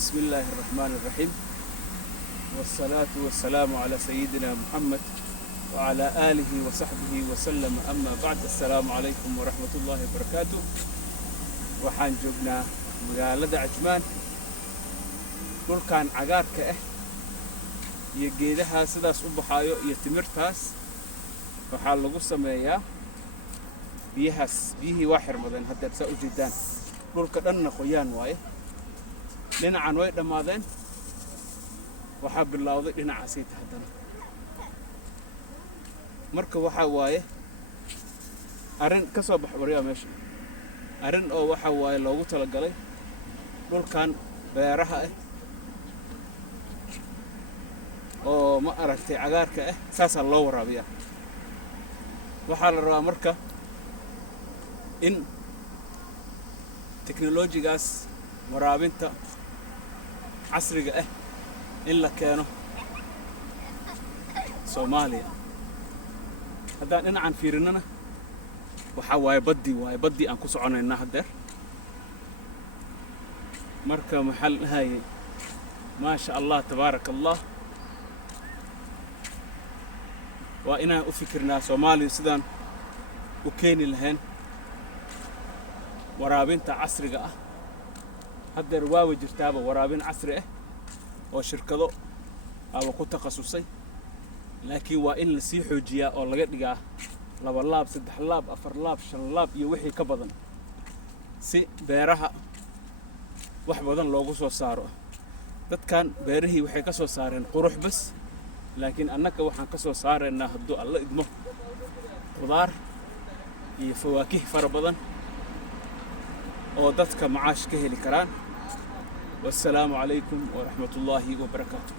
بسم الله الرحمن الرحيم والصلاة والسلام على سيدنا محمد وعلى آله وصحبه وسلم. أما بعد، السلام عليكم ورحمة الله وبركاته. waxaan joognaa magaalada Cajmaan, dhulkan cagaarka ah iyo geedaha sidaas u baxayo iyo timirtaas waxaa lagu sameeyaa biyihii waa xirmadeen. hadda saa u jeedaan dhulka dhanna qoyaan waaye, dhinacan way dhamaadeen, waxaa bilowday dhinacaasay haddana. marka waxaa waaye arrin ka soo bax wariyaa meesha, arrin oo waxaa waaye loogu talagalay dhulkan beeraha ah oo ma aragtay cagaarka ah, saasaa loo waraabiyaa. waxaa la rabaa marka in teknolojigaas waraabinta casriga ah in la keeno Soomaaliya. haddaan dhinacan fiirinana waxaa waaye baddii aan ku soconaynaa haddeer. marka maxaa la dhahayay, maasha allah tabaaraka allah, waa inaan u fikirnaa Soomaaliya sidaan u keeni lahayn waraabinta casriga ah. haddeer waa jirtaaba waraabin casri ah oo shirkado aba ku takhasusay, laakiin waa in la sii xoojiyaa oo laga dhigaa 2 laab, 3 laab, 4 laab, 5 laab iyo wixii ka badan, si beeraha wax badan loogu soo saaro. dadkan beerihii waxay ka soo saareen qurux bas, laakiin annaka waxaan ka soo saaraynaa hadduu alla idmo qudaar iyo fawaakih fara badan oo dadka macaash ka heli karaan. والسلام عليكم ورحمة الله وبركاته.